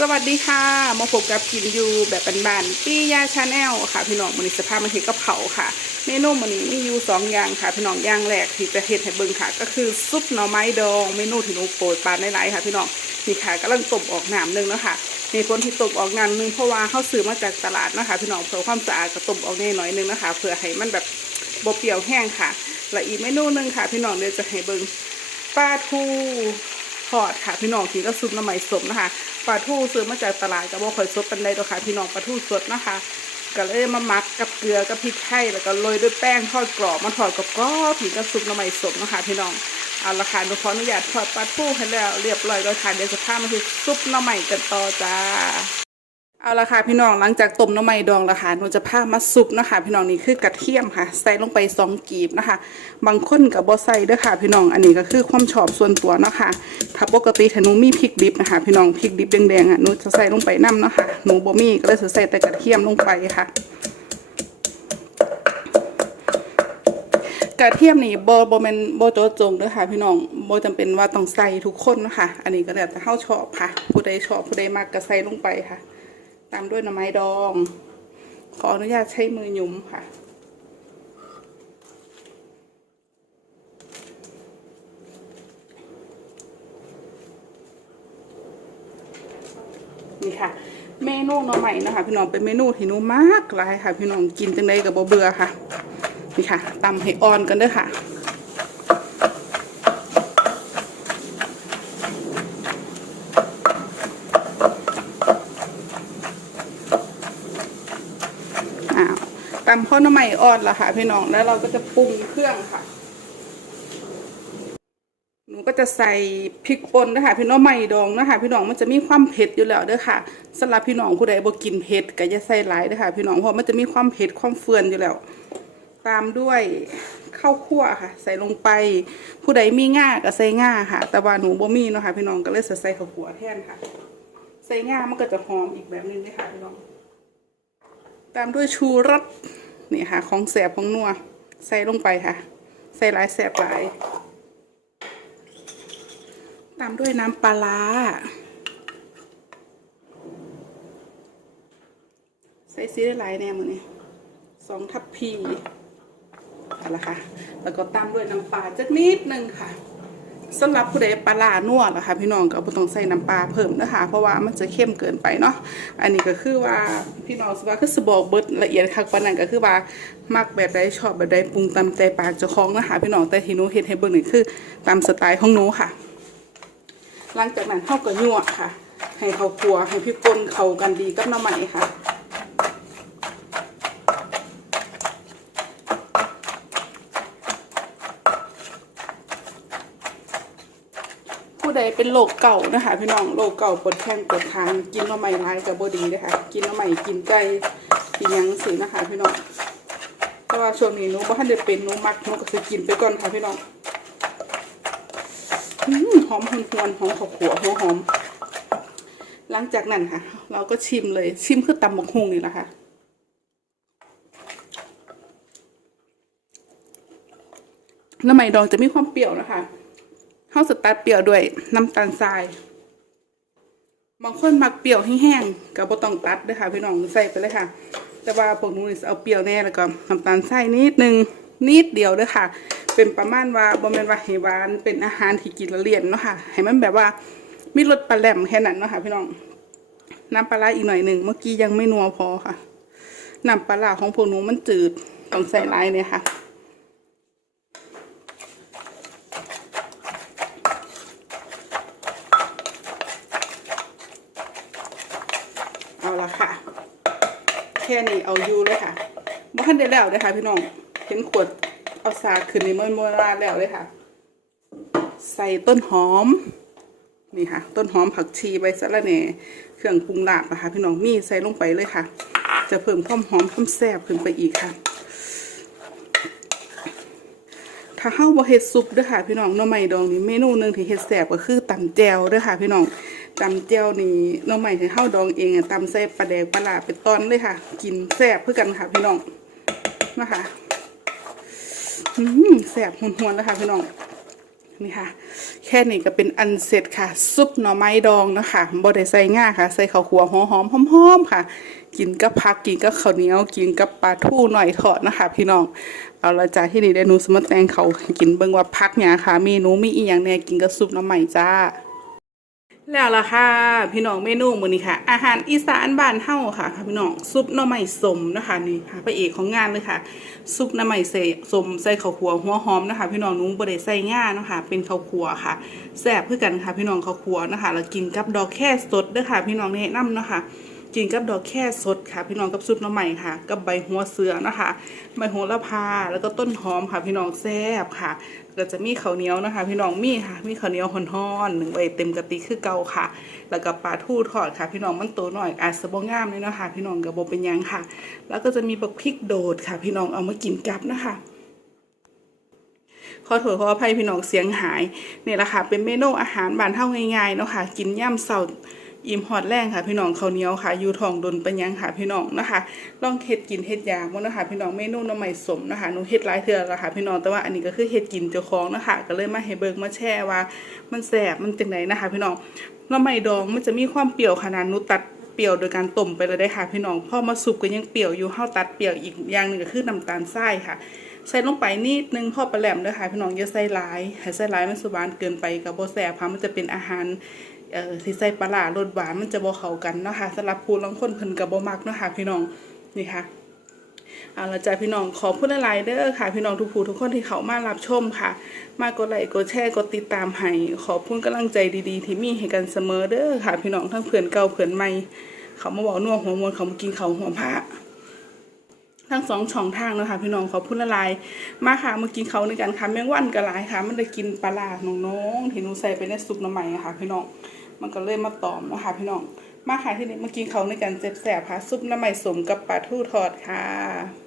สวัสดีค่ะมาพบกับกินยูแบบบ้านๆปี้ยาชาแนลค่ะ พี่น้องมันนี้สภาพมันเห็ดกับเผาค่ะเมนูมันนี้มีอยู่สองอย่างค่ะ พี่น้องอย่างแรกที่จะเห็ดให้เบิ่งค่ะ ก็คือซุปหน่อไม้ดองเมนูที่หนูโปรดปรานในไลน์ค่ะ พี่น้องนี่ค่ะกำลังต้มออกน้ำหนึงเนาะคะมีคนที่ต้มออกน้ำหนึงเพราะว่าเขาซื้อมาจากตลาดนะคะพี่น้องเพื่อความสะอาดก็ต้มออกนิดหน่อยหนึงนะคะเพื่อให้มันแบบบเปรี้ยวแห้งค่ะและอีกเมนูหนึงค่ะ พี่น้องเดี๋ยวจะให้เบิ่งปลาทู ทอดค่ะพี่น้องกินก็ซุปน้ำมันสมนะคะปลาทูซื้อมาจากตลาดก็บ่ค่อยสดปันใดตัวค่ะ พี่น้องปลาทูสดนะคะก็เลยมาหมักกับเกลือกับพริกไทยแล้วก็โรยด้วยแป้งทอดกรอบมาทอดกับกรอบกินก็ซุปน้ำมันสมนะคะพี่น้องเอาละค่ะหนูขออนุญาตทอดปลาทูให้แล้วเรียบร้อยแล้วค่ะเดี๋ยวจะพามาที่ซุปน้ำมันกันต่อจ้า เอาละค่ะพี่น้องหลังจากต้มน้ำมันดองแล้วค่ะหนูจะพามาซุปนะคะพี่น้องนี่คือกระเทียมค่ะ ใส่ลงไปสองกีบนะคะ บางคนกับบอใส่เด้อค่ะ พี่น้องอันนี้ก็คือความชอบส่วนตัวเนาะค่ะถ้าปกติถ้าหนูมีพริกดิบนะคะ พี่น้องพริกดิบแดงๆอะหนูจะใส่ลงไปน้ำเนาะค่ะหนูบ่มีก็เลยจะใส่แต่กระเทียมลงไปค่ะกระเทียมนี่บ่บ่แม่นบ่โจจงเด้อค่ะ พี่น้องบ่จำเป็นว่าต้องใส่ทุกคนนะคะอันนี้ก็แล้วแต่เฮาชอบค่ะ ผู้ใดชอบผู้ใดมักก็ใส่ลงไปค่ะ ตามด้วยหน่อไม้ดอง ขออนุญาตใช้มือหยุมค่ะ นี่ค่ะ เมนูหน่อไม้นะคะ พี่น้องเป็นเมนูที่หนูมากหลายค่ะ พี่น้องกินจังไดกับบ่เบื่อค่ะ นี่ค่ะตำให้อ่อนกันเด้อค่ะ อ้าว ตำข้าวหน้ำใหม่อ่อนละค่ะ พี่น้องแล้วเราก็จะปรุงเครื่องค่ะ หนูก็จะใส่พริกป่นนะคะพี่น้องใหม่ดองนะคะพี่น้องมันจะมีความเผ็ดอยู่แล้วเด้อค่ะสำหรับพี่น้องผู้ใดบ่กินเผ็ดก็อย่าใส่หลายเด้อค่ะ พี่น้องเพราะมันจะมีความเผ็ดความเฟื่อนอยู่แล้ว ตามด้วยข้าวคั่วค่ะ ใส่ลงไป ผู้ใดมีง่าก็ใส่ง่าค่ะ แต่ว่าหนูบ่มีเนาะค่ะ พี่น้องก็เลยใส่ข้าวคั่วแทนค่ะ ใส่ง่ามันก็จะหอมอีกแบบนึงเลยค่ะพี่น้องตามด้วยชูรส นี่ค่ะ ของแสบของนัว ใส่ลงไปค่ะ ใส่หลายแสบหลาย ตามด้วยน้ำปลาร้าใส่ซีได้หลายแน่มือนี้สองทัพพีเอาละค่ะ แล้วก็ตามด้วยน้ำปลาจักนิดนึงค่ะ สำหรับผู้ใดปลาร้านัวนะคะพี่น้องก็บ่ต้องใส่น้ำปลาเพิ่มนะคะ เพราะว่ามันจะเข้มเกินไปเนาะอันนี้ก็คือว่าพี่น้องสิว่าคือสบอกเบิดละเอียดคักปานนั้นก็คือว่ามักแบบใดชอบแบบใดปรุงตามใจปากเจ้าของนะคะพี่น้องแต่ที่หนูเฮ็ดให้เบิ่งนี่คือตามสไตล์ของหนูค่ะ หลังจากนั้นเข้ากับยั่วค่ะ ให้เขาครัวให้พี่ปนเข้ากันดีกับน้ำใหม่ค่ะ ใดเป็นโรคเก่านะคะ พี่น้องโรคเก่าปวดแข้งปวดคากินหน้ำใหม่ร้ายกับบดีนะคะกินหน้ำใหม่กินไก่กินยังสินะคะ พี่น้องเพราะว่าช่วงนี้หนูบ่ทันได้เป็นหนูมักหนูก็คือกินไปก่อนค่ะพี่น้องอืมหอมหวนๆหอมข้าวขัวหัวหอม หลังจากนั้นค่ะ เราก็ชิมเลยชิมคือตำหมกฮุงนี่แหละค่ะน้ำไหมดองจะมีความเปรี้ยวนะคะ ข้าวสตาร์ทเปรี้ยวด้วยน้ำตาลทราย บางคนมักเปรี้ยวแห้งๆกับบ่ต้องตัดด้วยค่ะพี่น้องใส่ไปเลยค่ะ แต่ว่าพวกหนูนี่สิเอาเปรี้ยวแน่แล้วก็น้ำตาลทรายนิดนึงนิดเดียวเด้วยค่ะ เป็นประมาณว่าบ่แม่นว่าให้หวานเป็นอาหารที่กินละเลียนเนาะค่ะ ให้มันแบบว่ามีรสปลาแหลมแค่นั้นเนาะค่ะพี่น้องน้ำปลาร้าอีกหน่อยหนึ่งเมื่อกี้ยังไม่นัวพอค่ะน้ำปลาร้าของพวกหนูมันจืดต้องใส่หลายเนี่ยค่ะ เอาละ ค่ะ แค่นี้เอาอยู่เลยค่ะบ่ทันได้แล้วเลยค่ะ พี่น้องเห็นขวดเอาสาขึ้นในเมื่อเมื่อวาแล้วเลยค่ะ ใส่ต้นหอมนี่ค่ะ ต้นหอมผักชีใบสะระแหน่เครื่องปรุงลาบนะคะพี่น้องมีใส่ลงไปเลยค่ะ จะเพิ่มความหอมความแซ่บขึ้นไปอีกค่ะ ถ้าเฮาบ่เฮ็ดซุปเด้อค่ะ พี่น้องน่อไม้ดองนี่เมนูหนึ่งที่เฮ็ดแซ่บก็คือตำแจวเด้อค่ะ พี่น้อง ตำแจ่วนี่น่อไม้ที่เฮาดองเองอะตำใส่ปลาแดกปลาร้าเป็นตอนเลยค่ะ กินแซ่บคือกันค่ะพี่น้องนะคะแซ่บหวนๆแล้วค่ะพี่น้องนี่ค่ะ แค่นี้ก็เป็นอันเสร็จค่ะ ซุปหน่อไม้ดองนะคะบ่ได้ใส่ง่าค่ะ ใส่ข้าวคั่วหอมๆหอมๆค่ะ กินกับผักกินกับข้าวเหนียว กินกับปลาทูหน่อยทอดนะคะ พี่น้อง เอาละจ้าที่นี่ได้นูสมาแตงเขากินเบิ่งว่าพักเนี่ยค่ะเมนูมีอีหยังแน่กินกับซุปหน่อไม้จ้า แล้วล่ะค่ะ พี่น้องเมนูมื้อนี้ค่ะ อาหารอีสานบ้านเฮาค่ะค่ะพี่น้องซุปหน่อไม้สมนะคะนี่ค่ะพระเอกของงานเลยค่ะ ซุปหน่อไม้ใส่สมใส่ข้าวคั่วหัวหอมนะคะ พี่น้องนุ้งบ่ได้ใส่ง่าเนาะคะ เป็นข้าวคั่วค่ะแซ่บคือกันค่ะ พี่น้องข้าวคั่วนะคะแล้วกินกับดอกแค่สดเด้อค่ะ พี่น้องแนะนำเนาะค่ะ กินกับดอกแค่สดค่ะ พี่น้องกับซุปหน่อไม้ค่ะ กับใบหัวเสือนะคะ ใบโหระพาแล้วก็ต้นหอมค่ะ พี่น้องแซ่บค่ะก็จะมีข้าวเหนียวนะคะ พี่น้องมีค่ะ มีข้าวเหนียวห่อนๆหนึ่งใบเต็มกะติคือเก่าค่ะ แล้วก็ปลาทูทอดค่ะ พี่น้องมันโตหน่อยอาจจะบ่งามเลยนะคะ พี่น้องก็บ่เป็นยังค่ะ แล้วก็จะมีบักพริกโดดค่ะ พี่น้องเอามากินกับนะคะขอโทษขออภัยพี่น้องเสียงหายเนี่ยแหละค่ะเป็นเมนูอาหารบ้านเท่าง่ายๆเนาะค่ะกินย่ำเสา อิ่มฮอดแรงค่ะพี่น้องข้าวเหนียวค่ะยูทองดนป็นหยังค่ะพี่น้องนะคะลองเฮ็ดกินเฮ็ดยางบ่นะคะพี่น้องเมนูน้ำใหม่สมนะคะหนูเฮ็ดหลายเทื่อแล้วค่ะพี่น้องแต่ว่าอันนี้ก็คือเฮ็ดกินเจ้าของนะคะก็เลยมาให้เบิ่งมาแชร์ว่า มันแซ่บมันจังไดนะคะ พี่น้องน้ำใหม่ดองมันจะมีความเปรี้ยวขนาดหนูตัดเปรี้ยวโดยการต้มไปเลยได้ค่ะพี่น้องพอมาสุกก็ยังเปรี้ยวอยู่เฮาตัดเปรี้ยวอีกอย่างหนึ่งก็คือน้ำตาลทรายค่ะ ใส่ลงไปนิดนึงพอปลาแหลมเด้อค่ะพี่น้องอย่าใส่หลายให้ใส่หลายมันสุบานเกินไปกับบ่แซ่บค่ะมันจะเป็นอาหารเอ่อที่ใส่ปลาร้ารสหวานมันจะบ่เข้ากันเนาะค่ะสำหรับผู้ลางคนเพิ่นก็บ่มักเนาะค่ะพี่น้องนี่ค่ะเอาละจ้ะพี่น้องขอพูดหลายๆเด้อค่ะ พี่น้องทุกผู้ทุกคนที่เขามารับชมค่ะ มากดไลค์กดแชร์กดติดตามให้ขอบคุณกำลังใจดีๆ ที่มีให้กันเสมอเด้อค่ะ พี่น้องทั้งเพื่อนเก่าเพื่อนใหม่เขามาบอกนัวหัวมวลเขามากินเขาหัวผ้า ทั้งสองช่องทางเนาะคะพี่น้องขอพูดละลาย มาค่ะมากินเขาในกันค่ะแมงวันกระลายค่ะ มันจะกินปลาหลาน้องๆที่หนูใส่ไปในซุปน้ำมันค่ะ พี่น้อง มันก็เลยมาตอมเนาะคะพี่น้อง มาค่ะที่นี่มากินเขาในกันแซ่บๆค่ะซุปน้ำมันสมกับปลาทูทอดค่ะ